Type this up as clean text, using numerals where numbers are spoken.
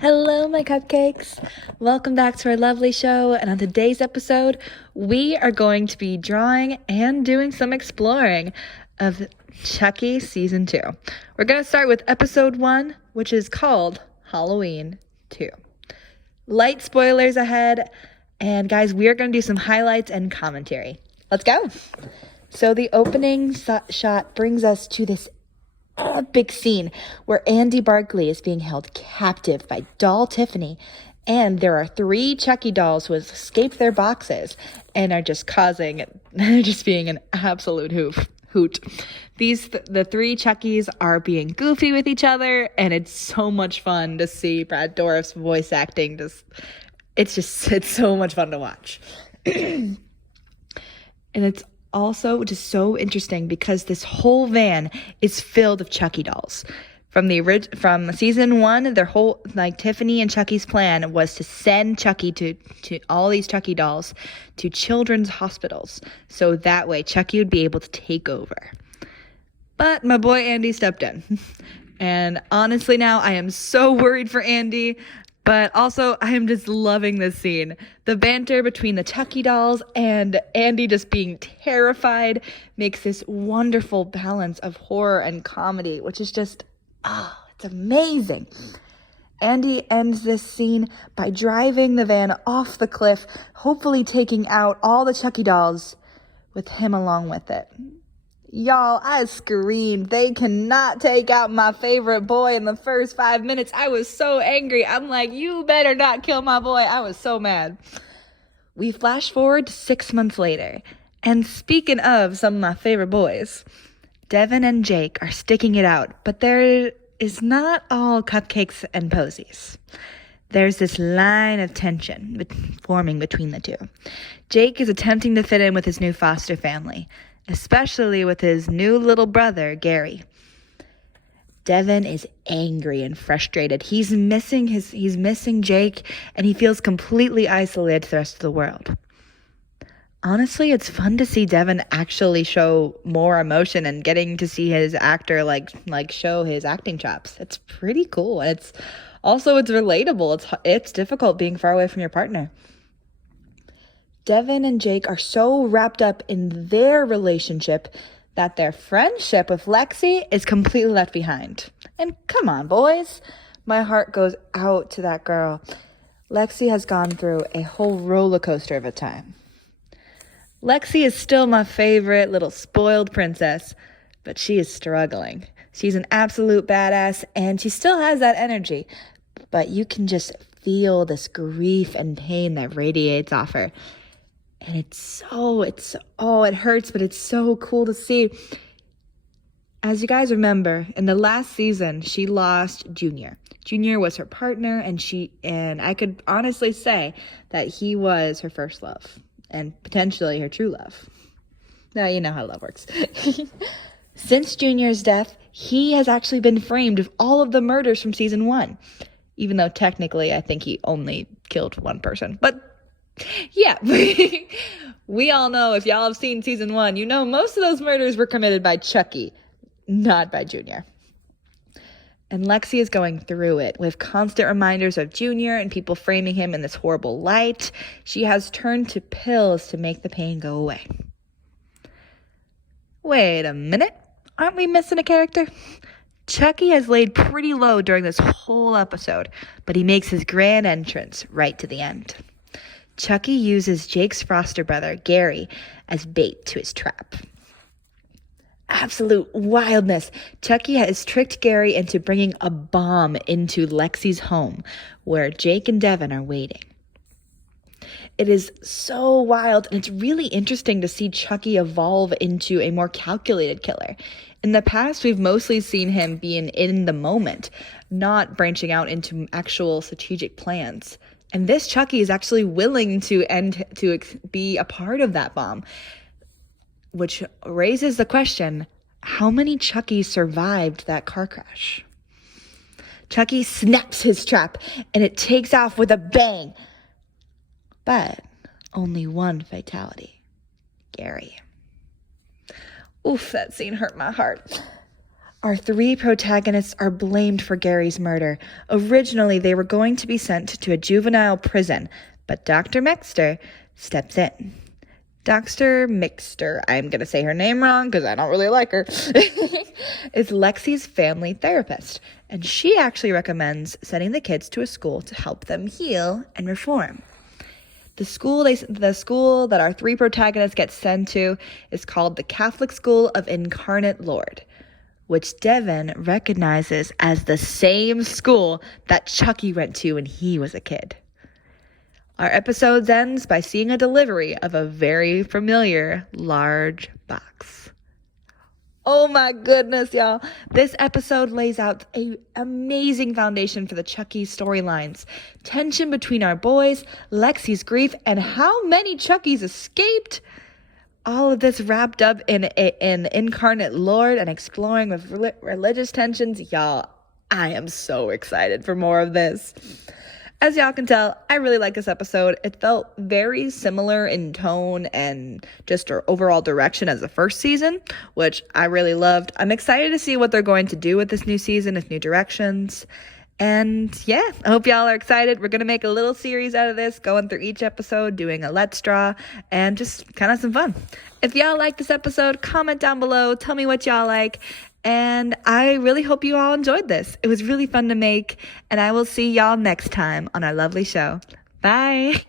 Hello, my cupcakes. Welcome back to our lovely show. And on today's episode, we are going to be drawing and doing some exploring of Chucky Season 2. We're going to start with Episode 1, which is called Halloween 2. Light spoilers ahead. And guys, we are going to do some highlights and commentary. Let's go. So the opening shot brings us to this epic scene where Andy Barkley is being held captive by doll Tiffany, and there are 3 Chucky dolls who have escaped their boxes and are just being an absolute hoot. The 3 Chuckies are being goofy with each other, and it's so much fun to see Brad Dourif's voice acting. It's so much fun to watch. And it's also just so interesting because this whole van is filled with Chucky dolls. From season 1, their whole, Tiffany and Chucky's plan was to send Chucky to all these Chucky dolls to children's hospitals, so that way Chucky would be able to take over. But my boy Andy stepped in. And honestly now, I am so worried for Andy. But also, I am just loving this scene. The banter between the Chucky dolls and Andy just being terrified makes this wonderful balance of horror and comedy, which is just, it's amazing. Andy ends this scene by driving the van off the cliff, hopefully taking out all the Chucky dolls with him along with it. Y'all, I screamed. They cannot take out my favorite boy in the first 5 minutes. I was so angry. I'm like, you better not kill my boy. I was so mad. We flash forward to 6 months later. And speaking of some of my favorite boys, Devin and Jake are sticking it out. But there is not all cupcakes and posies. There's this line of tension forming between the two. Jake is attempting to fit in with his new foster family, especially with his new little brother, Gary. Devin is angry and frustrated. He's missing Jake, and he feels completely isolated to the rest of the world. Honestly, it's fun to see Devin actually show more emotion and getting to see his actor show his acting chops. It's pretty cool. And it's relatable. It's difficult being far away from your partner. Devin and Jake are so wrapped up in their relationship that their friendship with Lexi is completely left behind. And come on, boys. My heart goes out to that girl. Lexi has gone through a whole roller coaster of a time. Lexi is still my favorite little spoiled princess, but she is struggling. She's an absolute badass, and she still has that energy. But you can just feel this grief and pain that radiates off her. And it hurts, but it's so cool to see. As you guys remember, in the last season, she lost Junior. Junior was her partner, and I could honestly say that he was her first love and potentially her true love. Now you know how love works. Since Junior's death, he has actually been framed of all of the murders from season 1, even though technically I think he only killed one person. But yeah, we all know, if y'all have seen season 1, you know most of those murders were committed by Chucky, not by Junior. And Lexi is going through it with constant reminders of Junior and people framing him in this horrible light. She has turned to pills to make the pain go away. Wait a minute, aren't we missing a character? Chucky has laid pretty low during this whole episode, but he makes his grand entrance right to the end. Chucky uses Jake's foster brother, Gary, as bait to his trap. Absolute wildness. Chucky has tricked Gary into bringing a bomb into Lexi's home, where Jake and Devin are waiting. It is so wild, and it's really interesting to see Chucky evolve into a more calculated killer. In the past, we've mostly seen him being in the moment, not branching out into actual strategic plans. And this Chucky is actually willing to be a part of that bomb, which raises the question, how many Chuckies survived that car crash? Chucky snaps his trap, and it takes off with a bang. But only one fatality, Gary. Oof, that scene hurt my heart. Our three protagonists are blamed for Gary's murder. Originally, they were going to be sent to a juvenile prison, but Dr. Mixter steps in. Dr. Mixter, I'm going to say her name wrong because I don't really like her, is Lexi's family therapist, and she actually recommends sending the kids to a school to help them heal and reform. The school that our three protagonists get sent to is called the Catholic School of Incarnate Lord, which Devin recognizes as the same school that Chucky went to when he was a kid. Our episode ends by seeing a delivery of a very familiar large box. Oh my goodness, y'all. This episode lays out an amazing foundation for the Chucky storylines. Tension between our boys, Lexi's grief, and how many Chuckies escaped. All of this wrapped up in Incarnate Lord and exploring with religious tensions. Y'all, I am so excited for more of this. As y'all can tell, I really like this episode. It felt very similar in tone and just our overall direction as the first season, which I really loved. I'm excited to see what they're going to do with this new season, with new directions. And yeah, I hope y'all are excited. We're going to make a little series out of this, going through each episode, doing a Let's Draw, and just kind of some fun. If y'all like this episode, comment down below. Tell me what y'all like. And I really hope you all enjoyed this. It was really fun to make. And I will see y'all next time on our lovely show. Bye.